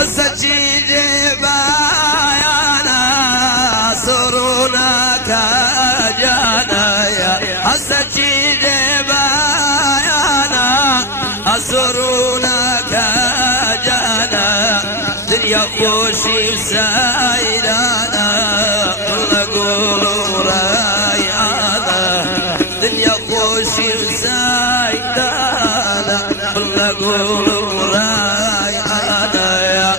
السجيد بايانا سرونك جانا يا السجيد بايانا سرونك جانا دنيا خوشي سايرانا كل قولوا رايانا دنيا خوشي سايرانا كل قولوا رايانا يا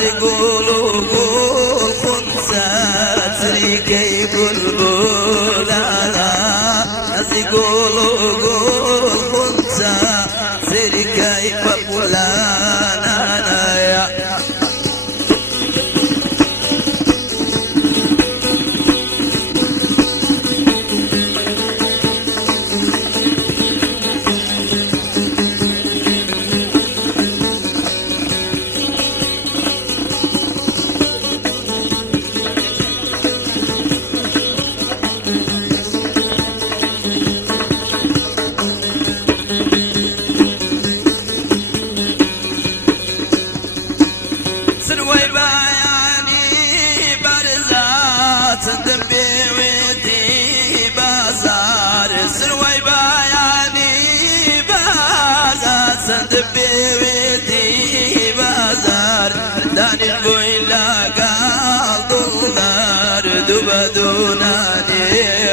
يقولوا قول خمسة سريكي بلبلانا ناس يقولوا قول خمسة سريكي بلبلانا يا دبدوناني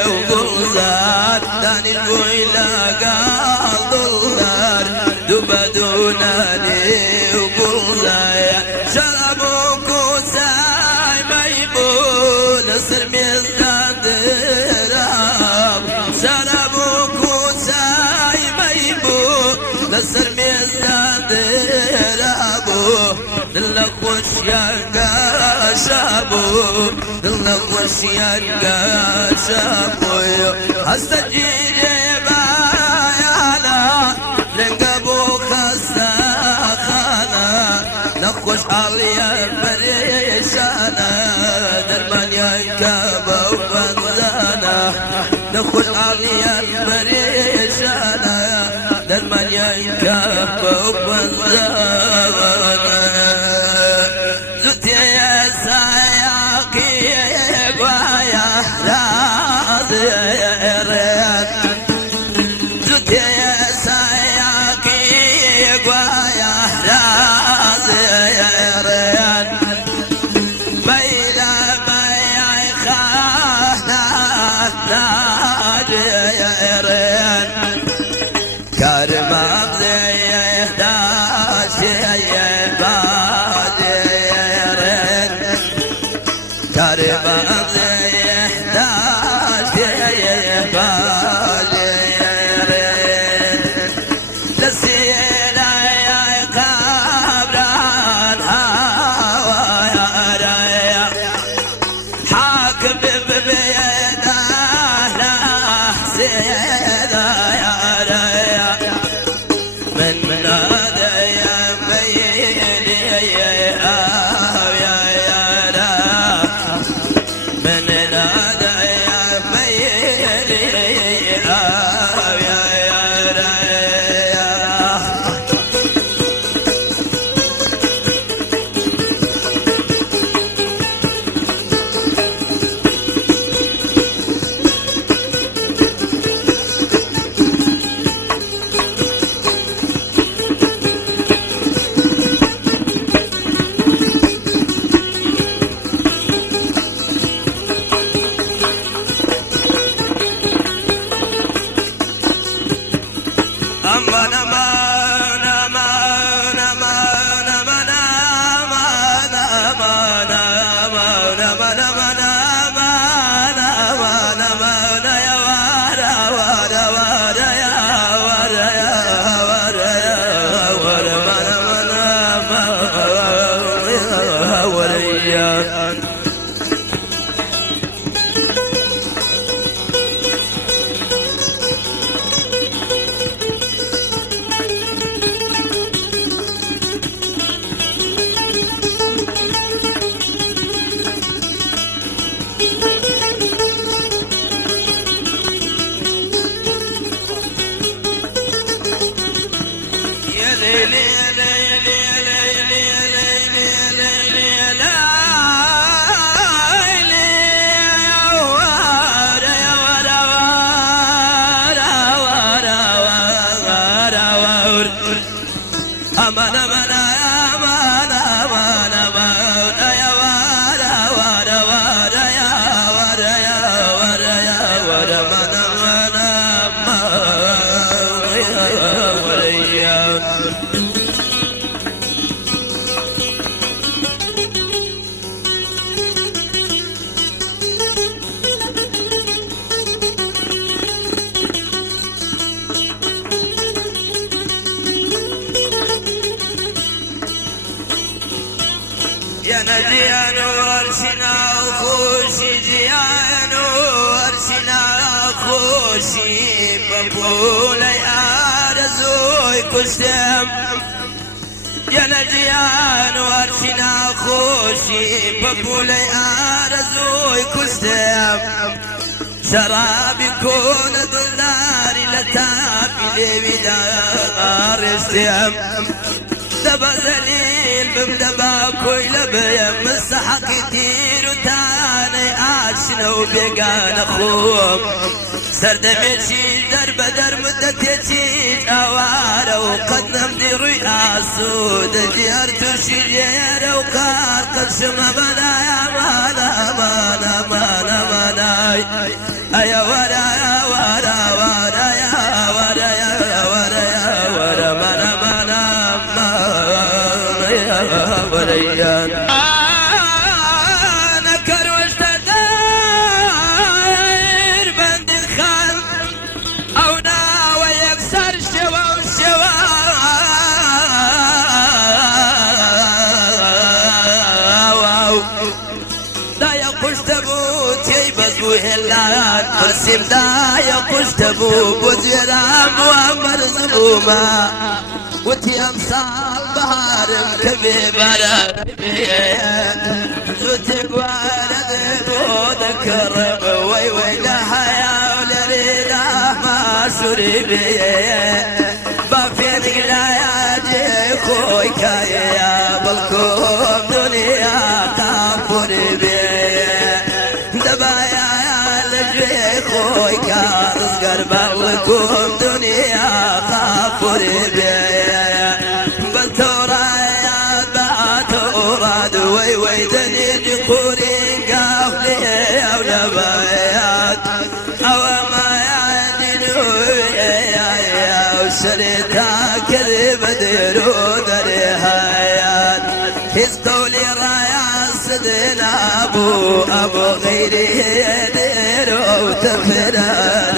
وقلزار داني الويلا قال دولار دبدوناني وقلزار شربوا كوساي ميمون سر ميزان دراب شربوا كوساي ميمون سر ميزان درابو دلك وش يا شابو دلك وش يا شابو استجيب بايانا لنقبو خستاخانا نخوش عليا بريشانا درمان ينكبو بنزانا نخوش عليا بريشانا درمان ينكبو بنزانا أمان أمان أمان أمان أمان يا ورا ورا ورا يا ورا يا ورا يا ورا أمان أمان أمان يا ورا يا يا نجيان ورسنا خوشي جيان ورسنا خوشي بقولي أرزوي كسم يا نجيان ورسنا خوشي بقولي أرزوي كسم شراب يكون دولاري لتابي بدار استيام دبا ذليل بمدبا كويل بيم السحق كتير وتاني عاشنا وبيقان اخوم سرد ميشي در بدر مدت يشيج اوارا وقد نمدي رئاس ود ديارتو شجير وقار قسم بنا يا مانا مانا مانا مانا ايا ورا يا ورا ورا يا ورا يا ورا يا ورا مانا مانا وليان أنا كروشت داير بند الخال أو ناوي يكسر شوا وشوا دا يقوش تبوت يبز وهلان قسم دا يقوش تبوت وزيرام وامر زبوما وتي امثال بهار كبيبانا زوتك وارد وذكر وي وي لا حيا ولا ريدا ما شربي بافينك لا يجي خوي كايا بالكم دنيا كافر بي دبايا لجي خوي كارز قرب بالكم دنيا كافر بي وي وي دنيا قورين قافلي او نبايات او ما يعدلوا يا وشريتها كذب درود الرهايات هز قولي رايا سدنا ابو غيري يدير وتفرار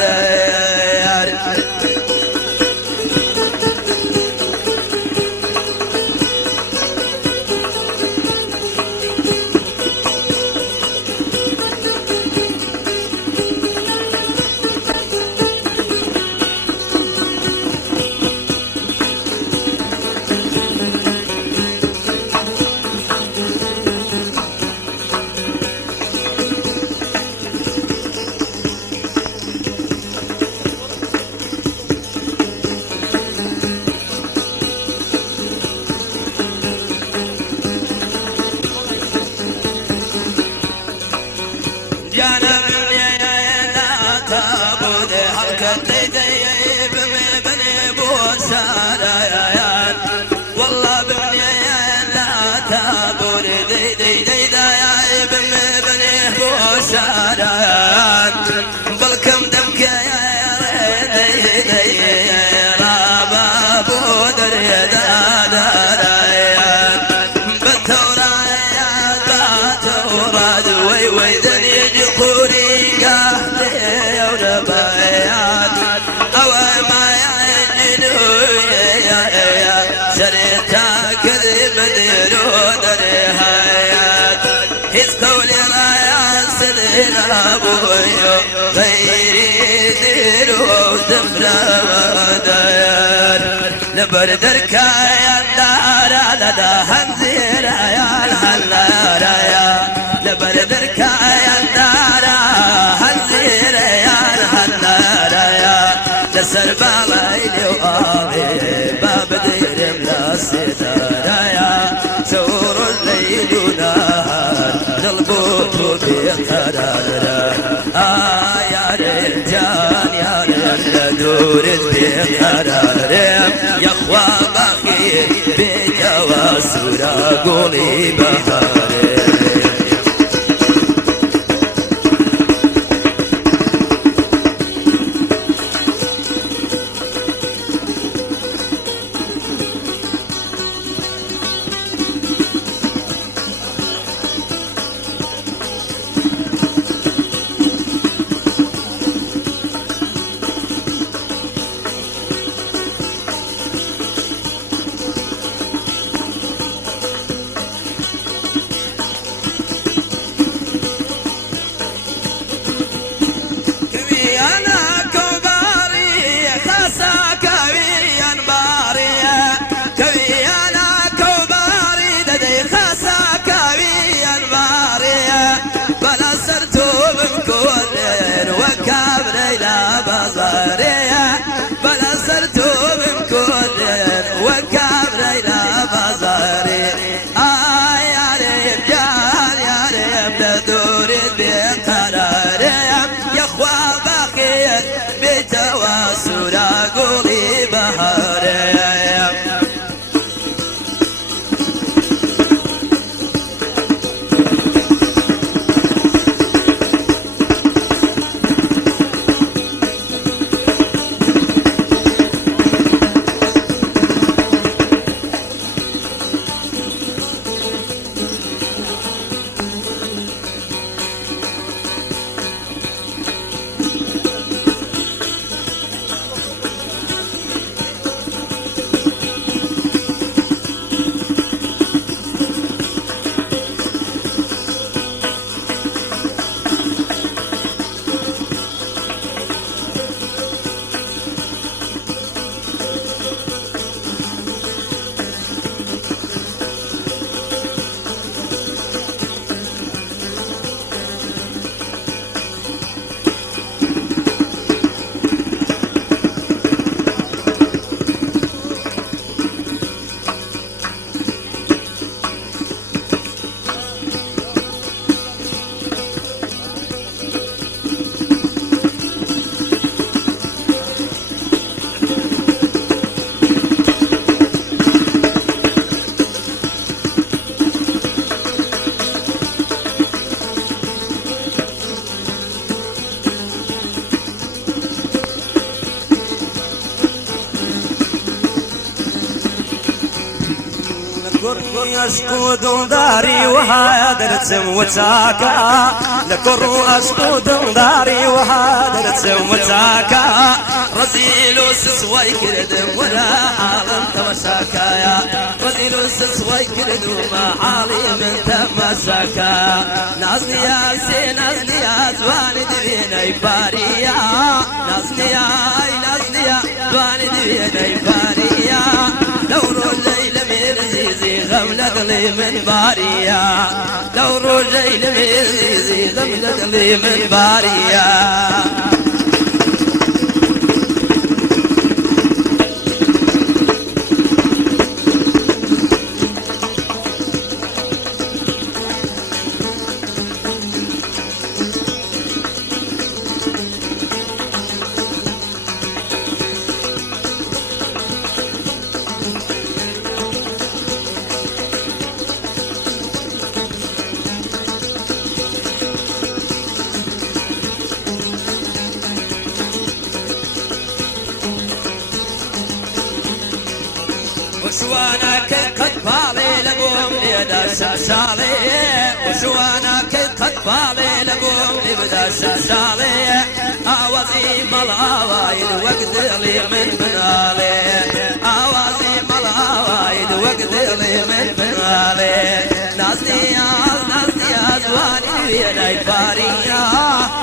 والله بني لا تابور دي دي دي دا يا ابن بني بوشاران بالكم دمك يا دي دي رابا بودر يا داران بالتورايات باتوراد وي وي دني جقوري قهدي ونبايات او ما شريتها كذب درود الرهايات هز قولي رايا سدنا ابويا غيري درود فرادير لبردر كايا دارا لدا هنزير يا الهلا رايا لبردر كايا دارا هنزير يا الهلا رايا لسربا غيلي وآبي باب دير ملا ستارايا سور الليل ونهار نلبط بقرار يا رجال يا رجال دور بقرار يا اخوة بخير لكرني أسكود داري وهادرتم وتاكا لكرني أسكود داري وهادرتم وتاكا رزيل وسسوي كردم ولا عالم تمساكا يا رزيل وسسوي كردم ما حالي من تمساكا نازني يا سي نازني يا زواني دبيني باريا نازني يا زواني دبيني باريا دور الليل من زيزي غملة لي من باريا دور الليل من زيزي غملة لي من باريا وشوانا كي قد بالي لقوم ليدا شاشالي وشوانا كي قد بالي لقوم ليدا شاشالي آوازي ملاوايد وقت لي من بنالي آوازي ملاوايد وقت لي من بنالي نازني يا زواني ويناي باريا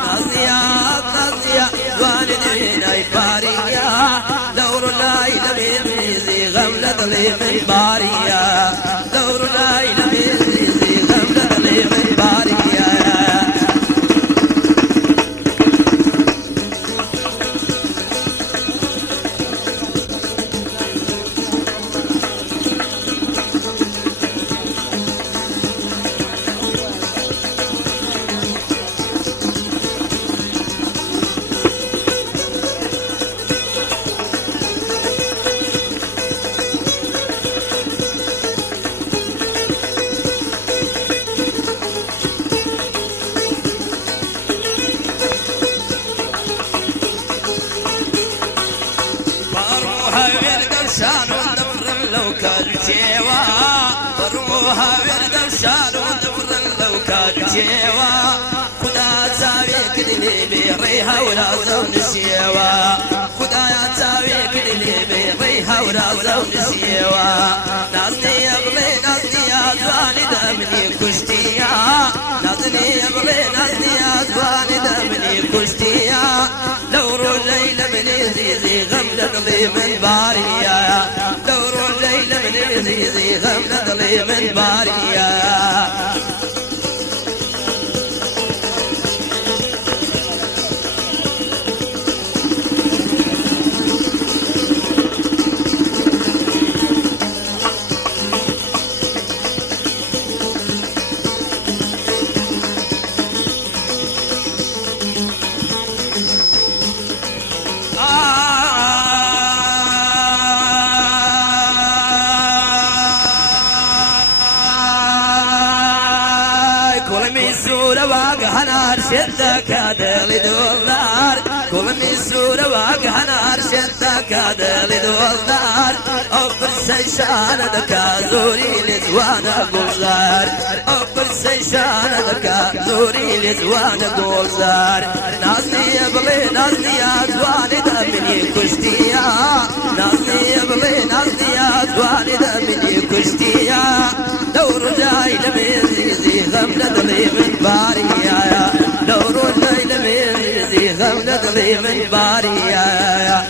نازني يا زواني ويناي باريا دور الليل بيزي غملة لي من باريا دور الليل بيزي غملة لي من باريا شانو دفر لو كان جيوا بروها ورد شانو دفر لو كان جيوا خدا تاوي كدلي بيريها ولا زون سيوا خدا يا تاوي كدلي بيريها ولا زون سيوا نازني يبلي نازني يا زواني دمني كشتيا نازني يبلي نازني يا زواني دمني كشتيا دور الليل من زيزي غملة لي من باريا دور الليل من زيزي غملة لي من باريا هنار شدك هذا دولار كل مسورة واقع هنار شدك هذا دولار أوبر سيشان دكا زوري لزوانا قوزار أوبر سيشان دكا زوري لزوانا قوزار نازني يبلي نازني يا زواني دمني كشتيا نازني يبلي نازني يا زواني دمني كشتيا دور جاي لميزي غملة لي من باريا دور الليل ميزي غملة لي من باريا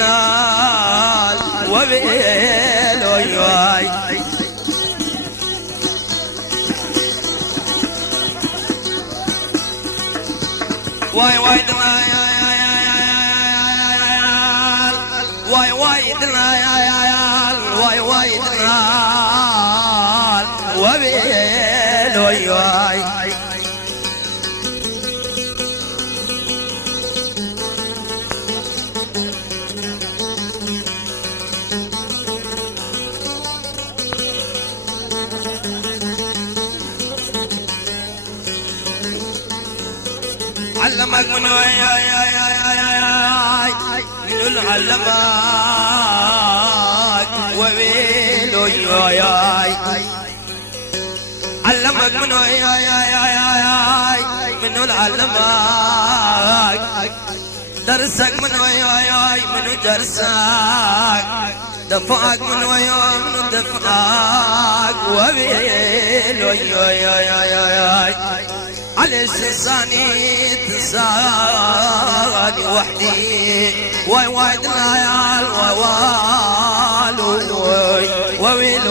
دلال وبيل وياي واي واي دلال واي واي دلال واي واي دلال وبيل وياي علمك من وياي من علمك وبيل وياي علمك من وياي من علمك درسك من وياي من درسك دفعك من وياي من دفعك وبيل وياي عليش لساني تنساني وحدي واي واي دلال واي ويل